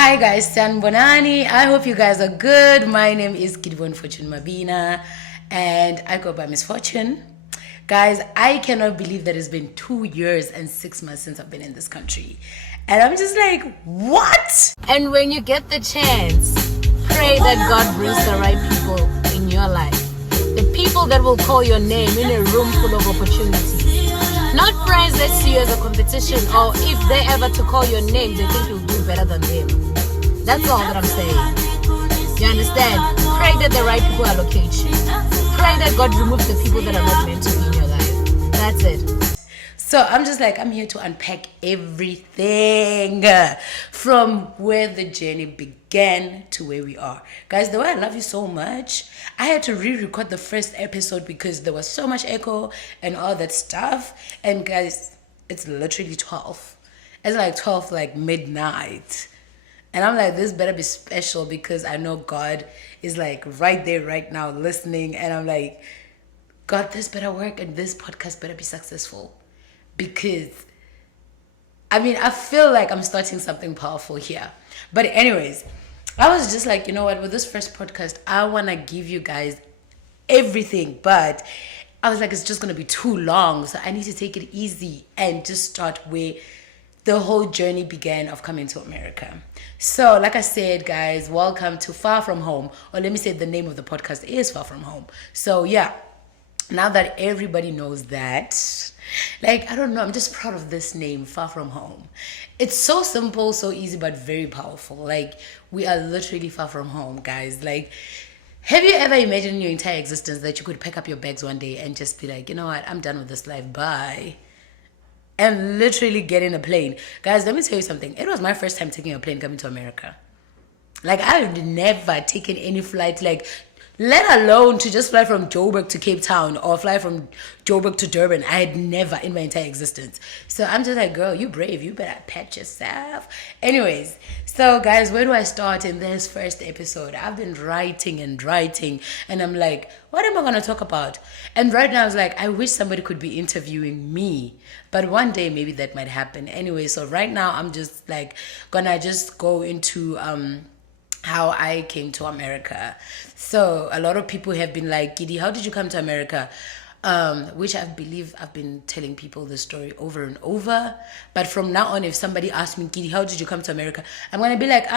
Hi guys, Sanbonani. I hope you guys are good. My name is Kidwon Fortune Mabina and I go by Miss Fortune. Guys, I cannot believe that it's been 2 years and 6 months since I've been in this country. And I'm just like, what? And when you get the chance, pray that God brings the right people in your life. The people that will call your name in a room full of opportunities. Not friends that see you as a competition, or if they ever to call your name, they think you'll do better than them. That's all that I'm saying. You understand? Pray that the right people allocate you. Pray that God removes the people that are not meant to be in your life. That's it. So I'm just like, I'm here to unpack everything from where the journey began to where we are. Guys, the way I love you so much, I had to re-record the first episode because there was so much echo and all that stuff. And guys, it's literally 12. It's like 12, like midnight. And I'm like, this better be special because I know God is like right there right now listening. And I'm like, God, this better work and this podcast better be successful. Because, I mean, I feel like I'm starting something powerful here. But anyways, I was just like, you know what, with this first podcast, I want to give you guys everything. But I was like, it's just going to be too long. So I need to take it easy and just start where the whole journey began of coming to America. So, like I said, guys, welcome to Far From Home. Or let me say the name of the podcast is Far From Home. So, yeah, now that everybody knows that, like, I don't know, I'm just proud of this name, Far From Home. It's so simple, so easy, but very powerful. Like, we are literally far from home, guys. Like, have you ever imagined in your entire existence that you could pack up your bags one day and just be like, you know what, I'm done with this life, bye. And literally get in a plane. Guys, let me tell you something. It was my first time taking a plane coming to America. Like, I've never taken any flight, like, let alone to just fly from Joburg to Cape Town or fly from Joburg to Durban. I had never in my entire existence. So I'm just like, girl, you brave. You better pat yourself. Anyways, so guys, where do I start in this first episode? I've been writing and I'm like, what am I going to talk about? And right now I was like, I wish somebody could be interviewing me. But one day maybe that might happen. Anyway, so right now I'm just like gonna just go into how I came to America. So a lot of people have been like, Giddy, how did you come to America? Which I believe I've been telling people the story over and over. But from now on, if somebody asks me, Giddy, how did you come to America? I'm going to be like,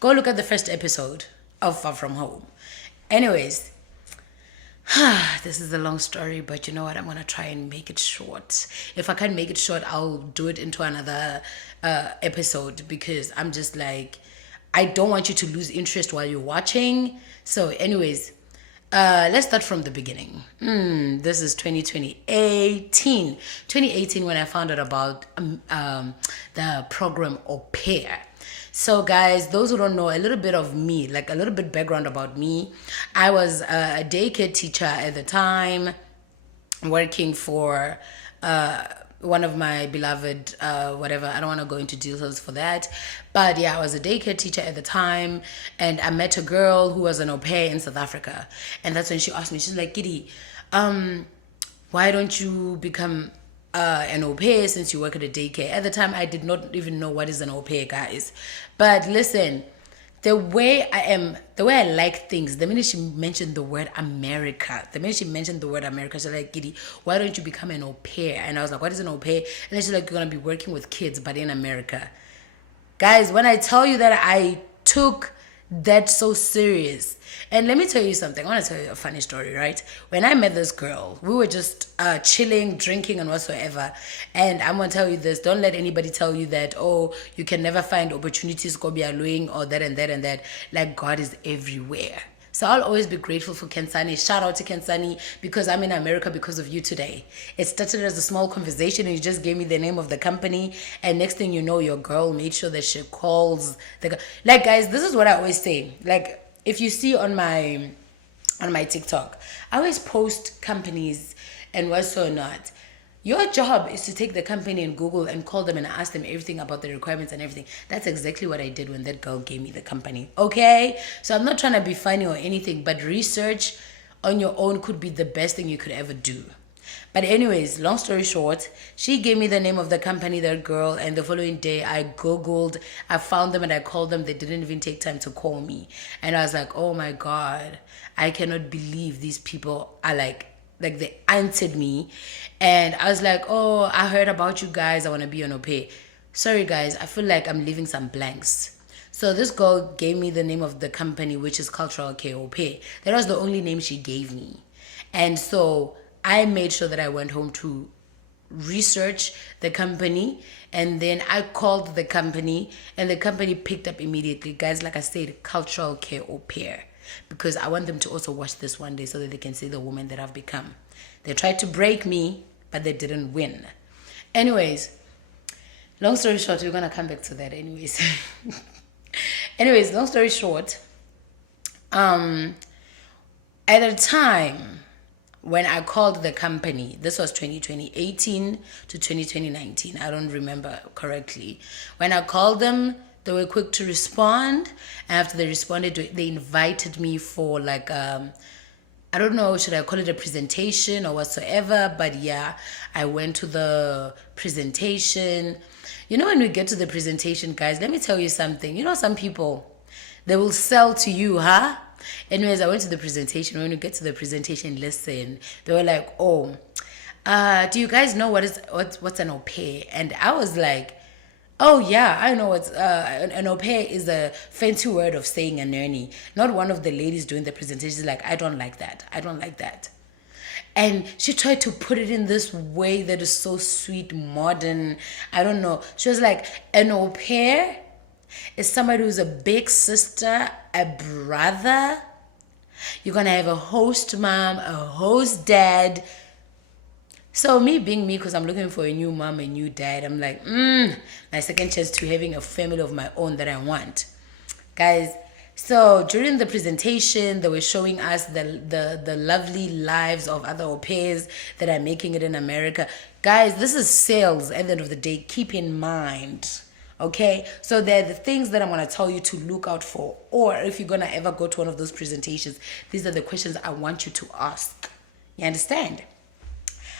go look at the first episode of Far From Home. Anyways, this is a long story, but you know what? I'm going to try and make it short. If I can't make it short, I'll do it into another episode because I'm just like, I don't want you to lose interest while you're watching. So anyways, let's start from the beginning. This is 2018 when I found out about the program Au Pair. So guys, those who don't know, a little bit of me, like a little bit background about me. I was a daycare teacher at the time, working for one of my beloved, whatever, I don't want to go into details for that. But yeah, I was a daycare teacher at the time, and I met a girl who was an au pair in South Africa. And that's when she asked me, she's like, Giddy, why don't you become an au pair since you work at a daycare? At the time, I did not even know what is an au pair, guys. But listen, the way I like things, the minute she mentioned the word America, she's like, Giddy, why don't you become an au pair? And I was like, what is an au pair? And then she's like, you're going to be working with kids, but in America. Guys, when I tell you that I took that so serious, and let me tell you something. I want to tell you a funny story, right? When I met this girl, we were just chilling, drinking, and whatsoever. And I'm going to tell you this. Don't let anybody tell you that, oh, you can never find opportunities, go be alluring, or that and that and that. Like, God is everywhere. So I'll always be grateful for Kensani. Shout out to Kensani because I'm in America because of you today. It started as a small conversation and you just gave me the name of the company. And next thing you know, your girl made sure that she calls. Like, guys, this is what I always say. Like, if you see on my TikTok, I always post companies and what's or not. Your job is to take the company and Google and call them and ask them everything about the requirements and everything. That's exactly what I did when that girl gave me the company. Okay? So I'm not trying to be funny or anything, but research on your own could be the best thing you could ever do. But anyways, long story short, she gave me the name of the company, that girl, and the following day I Googled, I found them and I called them. They didn't even take time to call me. And I was like, oh my God, I cannot believe these people are like they answered me. And I was like, oh, I heard about you guys. I want to be on au pair. Sorry guys, I feel like I'm leaving some blanks. So this girl gave me the name of the company, which is Cultural Care Au Pair. That was the only name she gave me. And so I made sure that I went home to research the company, and then I called the company, and the company picked up immediately. Guys, like I said, Cultural Care Au Pair, because I want them to also watch this one day so that they can see the woman that I've become. They tried to break me, but they didn't win. Anyways, long story short, we're gonna come back to that anyways. Anyways, long story short, at a time when I called the company, this was 2018 to 2019, I don't remember correctly. When I called them, they were quick to respond. After they responded, they invited me for like, I don't know, should I call it a presentation or whatsoever? But yeah, I went to the presentation. You know, when we get to the presentation, guys, let me tell you something. You know, some people, they will sell to you, huh? Anyways, I went to the presentation. When we get to the presentation, listen, they were like, oh, do you guys know what's an au pair? And I was like, oh yeah, I know what's an au pair is a fancy word of saying a nanny. Not one of the ladies doing the presentation is like, I don't like that. I don't like that. And she tried to put it in this way that is so sweet, modern. I don't know. She was like, an au pair is somebody who's a big sister, a brother. You're going to have a host mom, a host dad. So me being me, because I'm looking for a new mom, a new dad, I'm like, my second chance to having a family of my own that I want. Guys, so during the presentation, they were showing us the lovely lives of other au pairs that are making it in America. Guys, this is sales at the end of the day. Keep in mind. Okay, so they're the things that I'm going to tell you to look out for. Or if you're going to ever go to one of those presentations, these are the questions I want you to ask. You understand?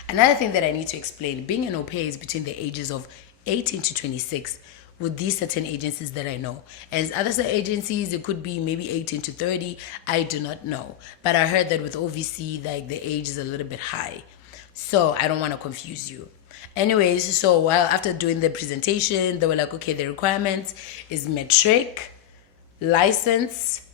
Another thing that I need to explain, being an au pair is between the ages of 18 to 26 with these certain agencies that I know. As other agencies, it could be maybe 18 to 30. I do not know. But I heard that with OVC, like the age is a little bit high. So I don't want to confuse you. Anyways, so while after doing the presentation, they were like, okay, the requirements is matric, license,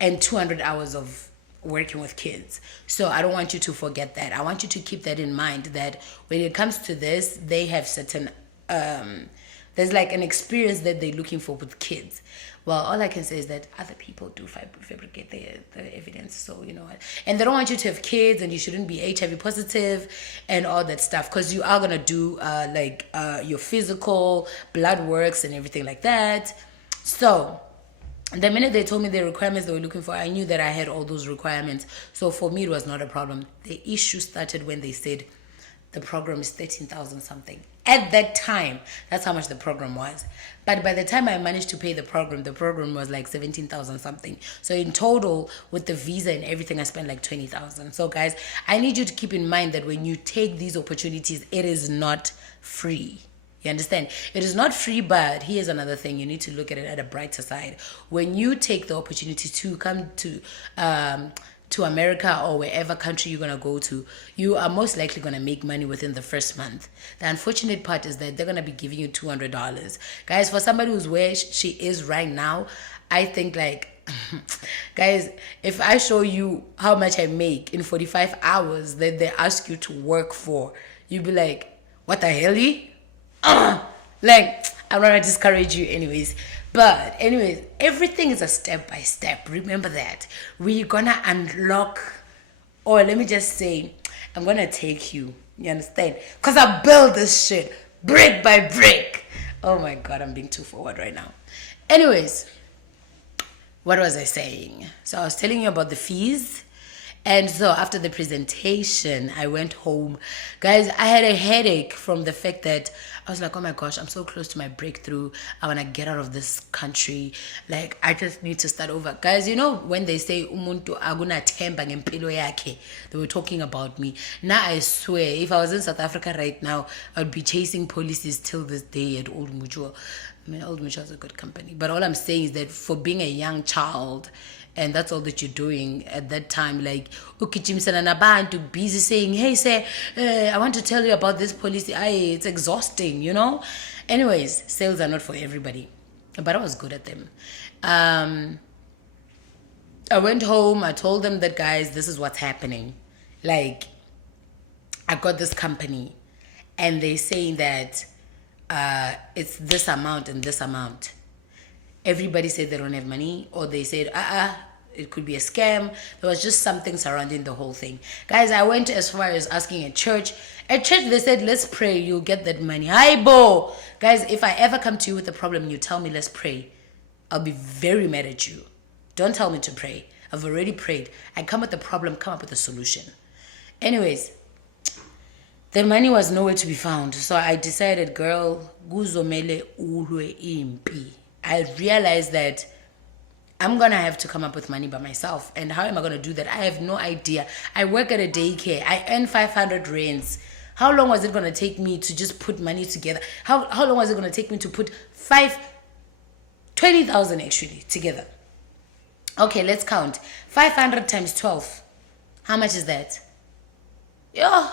and 200 hours of working with kids. So I don't want you to forget that. I want you to keep that in mind, that when it comes to this, they have certain, there's like an experience that they're looking for with kids. Well, all I can say is that other people do fabricate the evidence, so you know what. And they don't want you to have kids, and you shouldn't be HIV positive and all that stuff, because you are going to do your physical blood works and everything like that. So the minute they told me the requirements they were looking for, I knew that I had all those requirements. So for me, it was not a problem. The issue started when they said the program is 13,000 something. At that time, that's how much the program was. But by the time I managed to pay the program was like 17,000 something. So in total, with the visa and everything, I spent like 20,000. So guys, I need you to keep in mind that when you take these opportunities, it is not free. You understand? It is not free, but here's another thing. You need to look at it at a brighter side. When you take the opportunity to come to America or wherever country you're going to go to, you are most likely going to make money within the first month. The unfortunate part is that they're going to be giving you $200. Guys, for somebody who's where she is right now, I think like, guys, if I show you how much I make in 45 hours that they ask you to work for, you'll be like, what the hell? Like, I'm not gonna discourage you anyways. But anyways, everything is a step by step. Remember that. We're gonna unlock, or let me just say, I'm gonna take you. You understand? Because I build this shit brick by brick. Oh my God, I'm being too forward right now. Anyways, what was I saying? So I was telling you about the fees. And so after the presentation, I went home. Guys, I had a headache from the fact that I was like, oh my gosh, I'm so close to my breakthrough. I want to get out of this country. Like, I just need to start over. Guys, you know, when they say, umuntu agunathemba ngempilo yakhe, they were talking about me. Now, I swear, if I was in South Africa right now, I would be chasing policies till this day at Old Mutual. I mean, Old Mutual is a good company. But all I'm saying is that for being a young child, and that's all that you're doing at that time, like ukijimsana nabantu busy saying, hey sir, I want to tell you about this policy. It's exhausting, you know. Anyways, sales are not for everybody, but I was good at them. I went home, I told them that, guys, this is what's happening. Like, I got this company and they're saying that it's this amount and this amount. Everybody said they don't have money, or they said, it could be a scam. There was just something surrounding the whole thing. Guys, I went as far as asking at church. At church, they said, let's pray, you'll get that money. Bo. Guys, if I ever come to you with a problem and you tell me, let's pray, I'll be very mad at you. Don't tell me to pray. I've already prayed. I come with a problem, come up with a solution. Anyways, the money was nowhere to be found. So I decided, girl, guzomele ulwe impi. I realized that I'm going to have to come up with money by myself. And how am I going to do that? I have no idea. I work at a daycare. I earn 500 rands. How long was it going to take me to just put money together? How long was it going to take me to put 20,000 actually together? Okay, let's count. 500 times 12. How much is that? Yeah.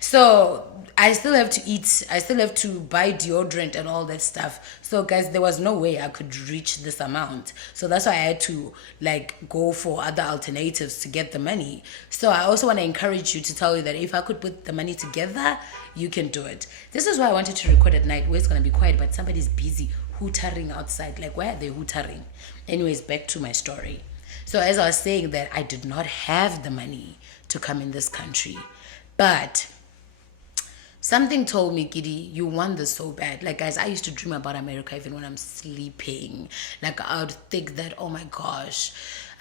So I still have to eat. I still have to buy deodorant and all that stuff. So guys, there was no way I could reach this amount. So that's why I had to like go for other alternatives to get the money. So I also want to encourage you to tell you that if I could put the money together, you can do it. This is why I wanted to record at night where it's going to be quiet, but somebody's busy hootering outside. Like, why are they hootering? Anyways, back to my story. So as I was saying that I did not have the money to come in this country, but something told me, Giddy, you want this so bad. Like, guys, I used to dream about America even when I'm sleeping. Like, I would think that, oh my gosh,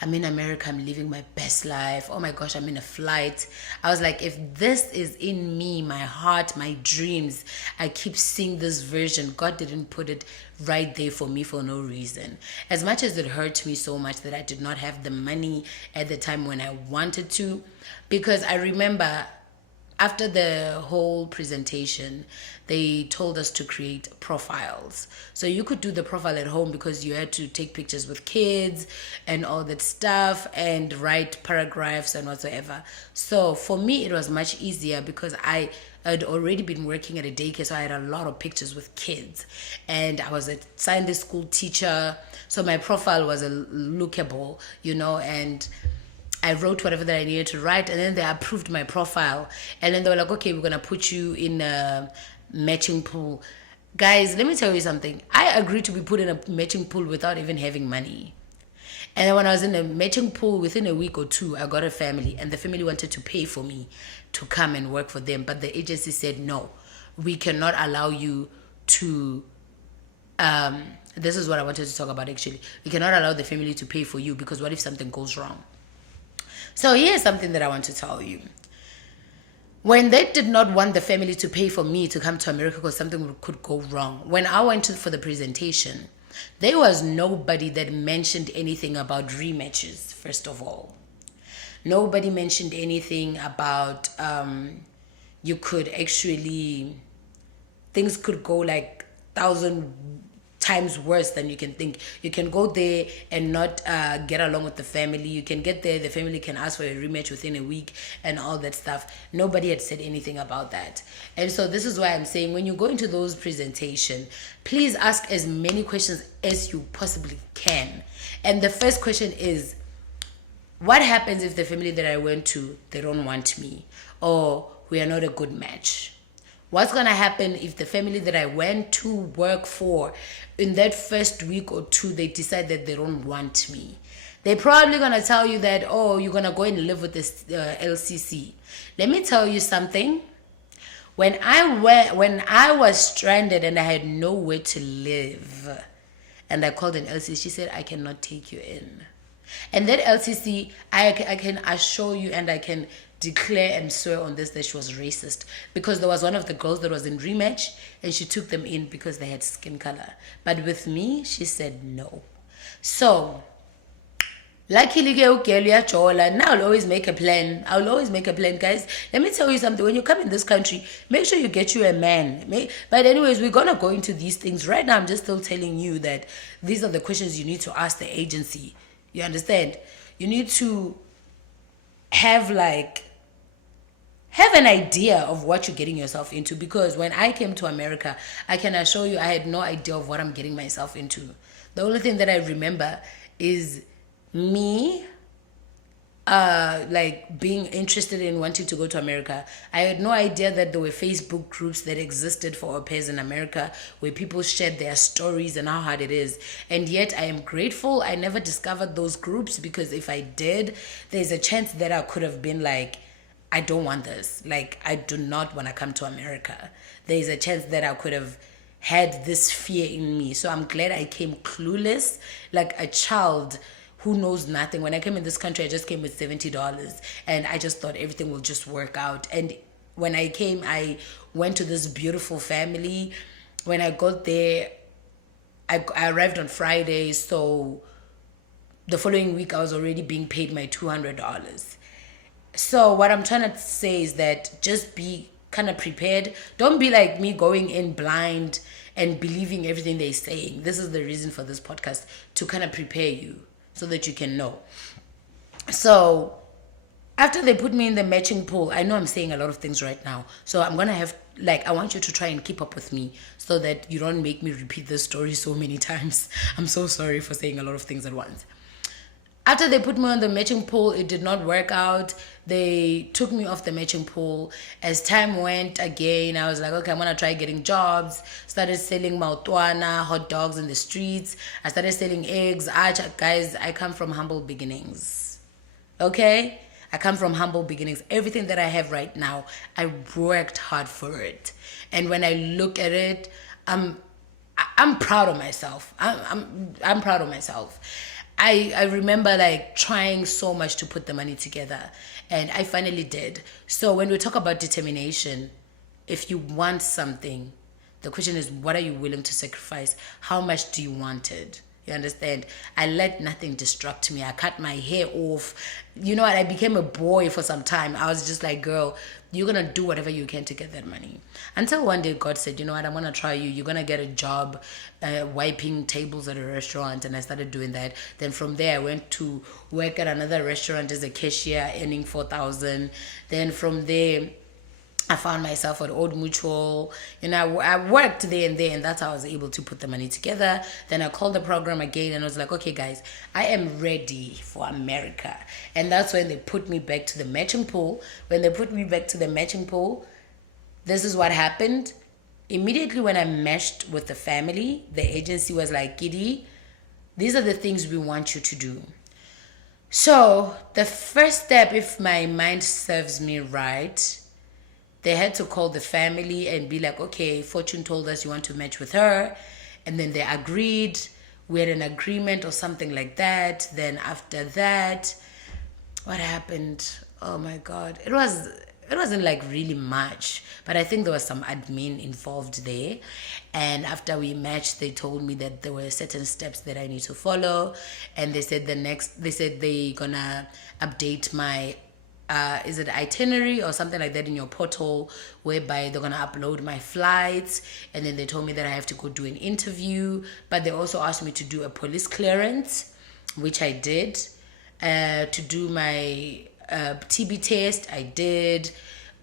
I'm in America, I'm living my best life. Oh my gosh, I'm in a flight. I was like, if this is in me, my heart, my dreams, I keep seeing this version. God didn't put it right there for me for no reason. As much as it hurt me so much that I did not have the money at the time when I wanted to, because I remember after the whole presentation, they told us to create profiles. So you could do the profile at home because you had to take pictures with kids and all that stuff and write paragraphs and whatsoever. So for me, it was much easier because I had already been working at a daycare, so I had a lot of pictures with kids. And I was a Sunday school teacher, so my profile was lookable, you know, and I wrote whatever that I needed to write, and then they approved my profile. And then they were like, okay, we're going to put you in a matching pool. Guys, let me tell you something. I agreed to be put in a matching pool without even having money. And then when I was in a matching pool, within a week or two, I got a family, and the family wanted to pay for me to come and work for them. But the agency said, no, we cannot allow you to... this is what I wanted to talk about, actually. We cannot allow the family to pay for you because what if something goes wrong? So here's something that I want to tell you. When they did not want the family to pay for me to come to America because something could go wrong, when I went for the presentation, there was nobody that mentioned anything about rematches, first of all. Nobody mentioned anything about you could actually, things could go like 1,000 times worse than you can think. You can go there and not get along with the family. You can get there, the family can ask for a rematch within a week and all that stuff. Nobody had said anything about that. And so this is why I'm saying, when you go into those presentations, please ask as many questions as you possibly can. And the first question is, what happens if the family that I went to, they don't want me, or we are not a good match? What's going to happen if the family that I went to work for, in that first week or two, they decide that they don't want me? They're probably going to tell you that, oh, you're going to go and live with this LCC. Let me tell you something. When I was stranded and I had nowhere to live, and I called an LCC, she said, I cannot take you in. And that LCC, I can assure you and I can declare and swear on this that she was racist, because there was one of the girls that was in rematch and she took them in because they had skin color. But with me, she said no. So, luckily, now I'll always make a plan. I'll always make a plan, guys. Let me tell you something. When you come in this country, make sure you get you a man. But anyways, we're gonna go into these things right now. I'm just still telling you that these are the questions you need to ask the agency. You understand? You need to have an idea of what you're getting yourself into, because when I came to America, I can assure you I had no idea of what I'm getting myself into. The only thing that I remember is me being interested in wanting to go to America. I had no idea that there were Facebook groups that existed for au pairs in America where people shared their stories and how hard it is. And yet I am grateful I never discovered those groups, because if I did, there's a chance that I could have been like, I don't want this. Like, I do not want to come to America. There's a chance that I could have had this fear in me. So I'm glad I came clueless, like a child who knows nothing. When I came in this country, I just came with $70 and I just thought everything will just work out. And when I came, I went to this beautiful family. When I got there, I arrived on Friday, so the following week I was already being paid my $200. So what I'm trying to say is that just be kind of prepared. Don't be like me going in blind and believing everything they're saying. This is the reason for this podcast, to kind of prepare you so that you can know. So after they put me in the matching pool, I know I'm saying a lot of things right now. So I'm going to have, I want you to try and keep up with me so that you don't make me repeat this story so many times. I'm so sorry for saying a lot of things at once. After they put me on the matching pool, it did not work out. They took me off the matching pool. As time went again, I was like, okay, I'm going to try getting jobs. Started selling mautwana, hot dogs in the streets. I started selling eggs. Guys, I come from humble beginnings. Okay? I come from humble beginnings. Everything that I have right now, I worked hard for it. And when I look at it, I'm proud of myself. I'm proud of myself. I remember trying so much to put the money together, and I finally did. So when we talk about determination, if you want something, the question is, what are you willing to sacrifice? How much do you want it? You understand? I let nothing distract me. I cut my hair off. You know what? I became a boy for some time. I was just like, girl, you're going to do whatever you can to get that money. Until one day God said, you know what? I'm going to try you. You're going to get a job wiping tables at a restaurant. And I started doing that. Then from there, I went to work at another restaurant as a cashier, earning $4,000. Then from there, I found myself at Old Mutual. I worked there, and that's how I was able to put the money together. Then I called the program again and I was like, okay, guys, I am ready for America. And that's when they put me back to the matching pool. When they put me back to the matching pool, this is what happened. Immediately when I meshed with the family, the agency was like, Giddy, these are the things we want you to do. So the first step, if my mind serves me right, they had to call the family and be like, okay, Fortune told us you want to match with her. And then they agreed. We had an agreement or something like that. Then after that, what happened? Oh my God. It wasn't really much, but I think there was some admin involved there. And after we matched, they told me that there were certain steps that I need to follow. And they said they're gonna update my is it itinerary or something like that in your portal, whereby they're gonna upload my flights. And then they told me that I have to go do an interview, but they also asked me to do a police clearance, which I did. To do my TB test, I did.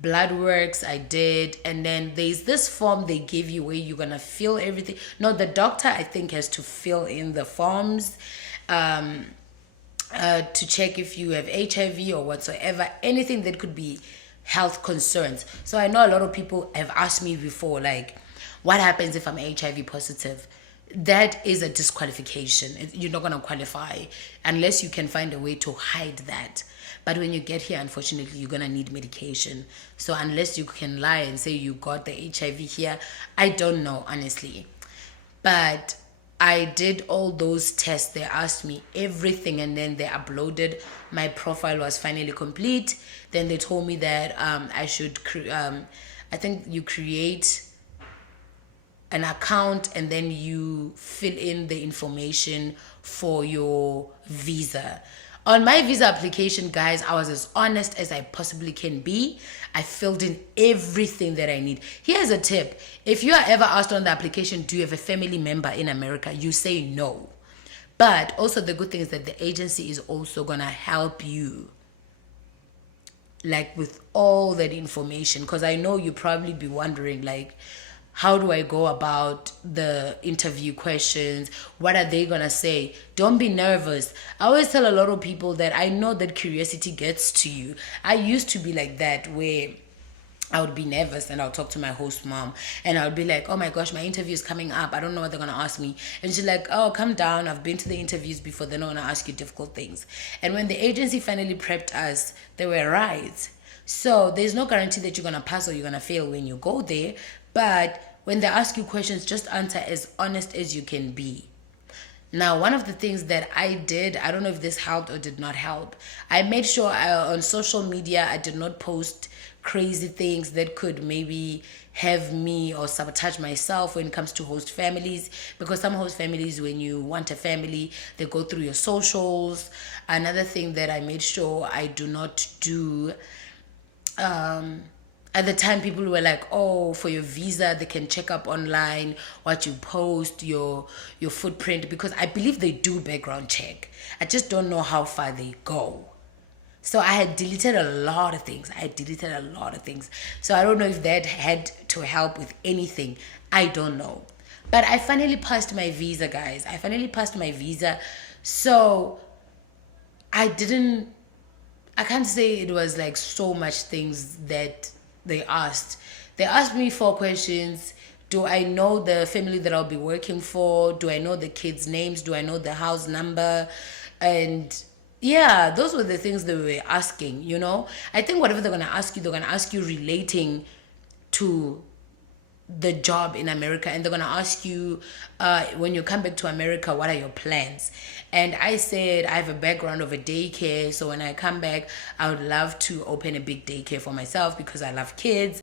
Blood works, I did. And then there's this form they give you where you're gonna fill everything. No, the doctor, I think, has to fill in the forms to check if you have HIV or whatsoever, anything that could be health concerns. So I know a lot of people have asked me before, what happens if I'm HIV positive? That is a disqualification. You're not going to qualify unless you can find a way to hide that. But when you get here, unfortunately, you're going to need medication. So unless you can lie and say you got the HIV here, I don't know, honestly. But I did all those tests. They asked me everything, and then they uploaded. My profile was finally complete. Then they told me that I should, I think you create an account and then you fill in the information for your visa. On my visa application, guys, I was as honest as I possibly can be. I filled in everything that I need. Here's a tip. If you are ever asked on the application, do you have a family member in America? You say no. But also the good thing is that the agency is also going to help you, like, with all that information. Because I know you probably be wondering, like, how do I go about the interview questions? What are they gonna say? Don't be nervous. I always tell a lot of people that I know that curiosity gets to you. I used to be like that, where I would be nervous and I'll talk to my host mom and I'll be like, oh my gosh, my interview is coming up. I don't know what they're gonna ask me. And she's like, oh, calm down. I've been to the interviews before. They're not gonna ask you difficult things. And when the agency finally prepped us, they were right. So there's no guarantee that you're gonna pass or you're gonna fail when you go there. But when they ask you questions, just answer as honest as you can be. Now, one of the things that I did, I don't know if this helped or did not help. I made sure on social media I did not post crazy things that could maybe have me or sabotage myself when it comes to host families, because some host families, when you want a family, they go through your socials. Another thing that I made sure I do not do, at the time people were like, oh, for your visa they can check up online what you post, your footprint, because I believe they do background check. I just don't know how far they go. So I had deleted a lot of things. So I don't know if that had to help with anything. I don't know. But I finally passed my visa, guys. So I can't say it was like so much things that they asked. They asked me 4 questions. Do I know the family that I'll be working for? Do I know the kids' names? Do I know the house number? And yeah, those were the things they were asking, you know? I think whatever they're going to ask you relating to the job in America, and they're gonna ask you when you come back to America, what are your plans? And I said I have a background of a daycare, so when I come back I would love to open a big daycare for myself because I love kids.